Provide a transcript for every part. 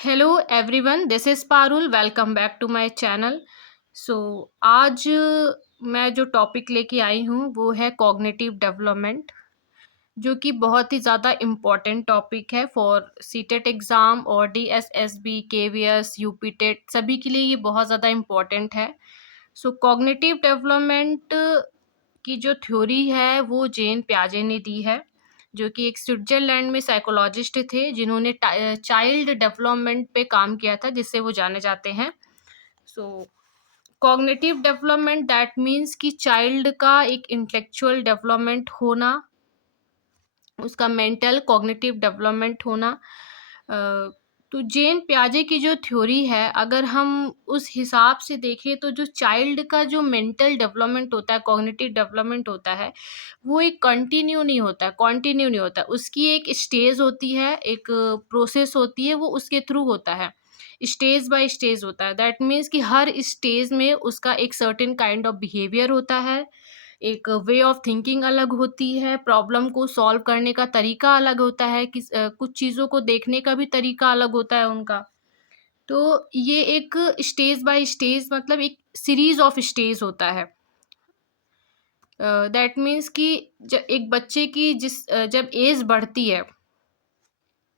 Hello everyone, this is Parul. Welcome back to my channel. So आज मैं जो topic लेके आई हूँ वो है कॉग्निटिव डेवलपमेंट, जो कि बहुत ही ज़्यादा इम्पोर्टेंट टॉपिक है फॉर सीटेट एग्ज़ाम और डीएसएसबी, केवीएस, यूपीटेट सभी के लिए ये बहुत ज़्यादा इम्पोर्टेंट है। सो कॉग्निटिव डेवलपमेंट की जो थ्योरी है वो जेन पियाजे ने दी है, जो कि एक स्विट्ज़रलैंड में साइकोलॉजिस्ट थे जिन्होंने चाइल्ड डेवलपमेंट पे काम किया था, जिससे वो जाने जाते हैं। सो कॉग्निटिव डेवलपमेंट दैट मीन्स कि चाइल्ड का एक इंटेलेक्चुअल डेवलपमेंट होना, उसका मेंटल कॉग्निटिव डेवलपमेंट होना। अ, तो जेन पियाजे की जो थ्योरी है, अगर हम उस हिसाब से देखें तो जो चाइल्ड का जो मेंटल डेवलपमेंट होता है, कॉग्निटिव डेवलपमेंट होता है, वो एक कंटिन्यू नहीं होता है। उसकी एक स्टेज होती है, एक प्रोसेस होती है, वो उसके थ्रू होता है। स्टेज बाय स्टेज होता है। दैट मीन्स कि हर स्टेज में उसका एक सर्टेन काइंड ऑफ बिहेवियर होता है, एक वे ऑफ थिंकिंग अलग होती है, प्रॉब्लम को सॉल्व करने का तरीका अलग होता है, कुछ चीज़ों को देखने का भी तरीका अलग होता है उनका। तो ये एक स्टेज बाय स्टेज मतलब एक सीरीज़ ऑफ स्टेज होता है। दैट मीन्स कि एक बच्चे की जब एज बढ़ती है,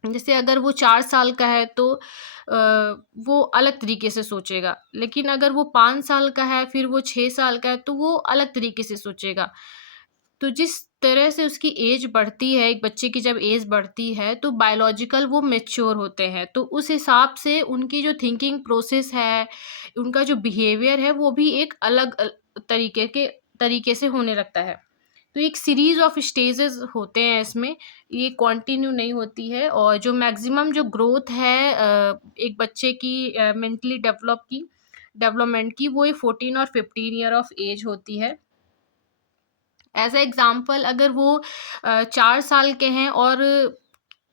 जैसे अगर वो 4 साल का है तो वो अलग तरीके से सोचेगा, लेकिन अगर वो 5 साल का है, फिर वो 6 साल का है, तो वो अलग तरीके से सोचेगा। तो जिस तरह से उसकी एज बढ़ती है, एक बच्चे की जब एज बढ़ती है, तो बायोलॉजिकल वो मैच्योर होते हैं, तो उस हिसाब से उनकी जो थिंकिंग प्रोसेस है, उनका जो बिहेवियर है, वो भी एक अलग तरीके से होने लगता है। तो एक सीरीज़ ऑफ स्टेजेस होते हैं इसमें, ये कंटिन्यू नहीं होती है। और जो मैक्सिमम जो ग्रोथ है एक बच्चे की मेंटली डेवलपमेंट की, वो 14 और 15 ईयर ऑफ एज होती है। एज़ अ एग्ज़ाम्पल, अगर वो 4 साल के हैं और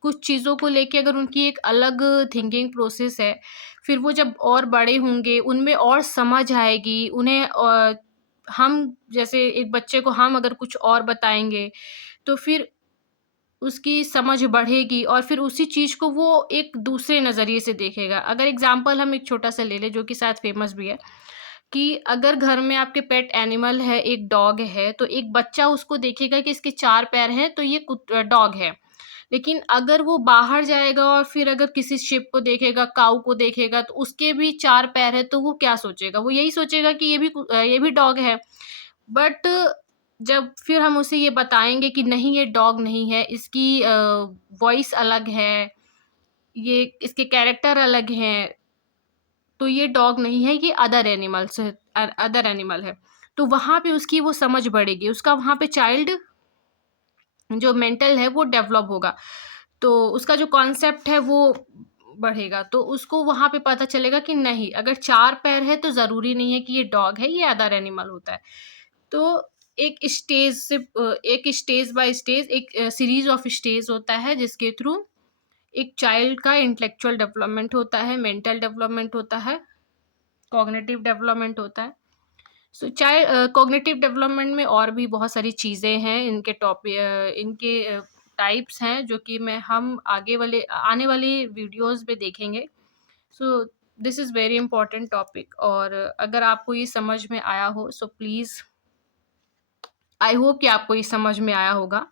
कुछ चीज़ों को लेके अगर उनकी एक अलग थिंकिंग प्रोसेस है, फिर वो जब और बड़े होंगे, उनमें और समझ आएगी, उन्हें हम जैसे एक बच्चे को हम अगर कुछ और बताएँगे, तो फिर उसकी समझ बढ़ेगी और फिर उसी चीज़ को वो एक दूसरे नज़रिए से देखेगा। अगर एग्ज़ाम्पल हम एक छोटा-सा ले लें, जो कि शायद फ़ेमस भी है, कि अगर घर में आपके पेट एनिमल है, एक डॉग है, तो एक बच्चा उसको देखेगा कि इसके 4 पैर हैं, तो ये डॉग है। लेकिन अगर वो बाहर जाएगा और फिर अगर किसी शिप को देखेगा, काऊ को देखेगा, तो उसके भी 4 पैर हैं, तो वो क्या सोचेगा? वो यही सोचेगा कि ये भी डॉग है। बट जब फिर हम उसे ये बताएँगे कि नहीं, ये डॉग नहीं है, इसकी वॉइस अलग है, ये इसके कैरेक्टर अलग हैं, तो ये डॉग नहीं है, ये अदर एनिमल है। तो वहाँ पे उसकी वो समझ बढ़ेगी, उसका वहाँ पे चाइल्ड जो मेंटल है वो डेवलप होगा। तो उसका जो कॉन्सेप्ट है वो बढ़ेगा, तो उसको वहाँ पे पता चलेगा कि नहीं, अगर 4 पैर है तो ज़रूरी नहीं है कि ये डॉग है, ये अदर एनिमल होता है। तो एक स्टेज बाय स्टेज एक सीरीज़ ऑफ स्टेज होता है, जिसके थ्रू एक चाइल्ड का इंटेलेक्चुअल डेवलपमेंट होता है, मेंटल डेवलपमेंट होता है, कॉग्निटिव डेवलपमेंट होता है। सो चाहे कॉग्निटिव डेवलपमेंट में और भी बहुत सारी चीज़ें हैं, इनके टाइप्स हैं, जो कि मैं हम आने वाली वीडियोज़ में देखेंगे। So this is very important topic, और अगर आपको ये समझ में आया हो, सो प्लीज़, आई होप कि आपको ये समझ में आया होगा।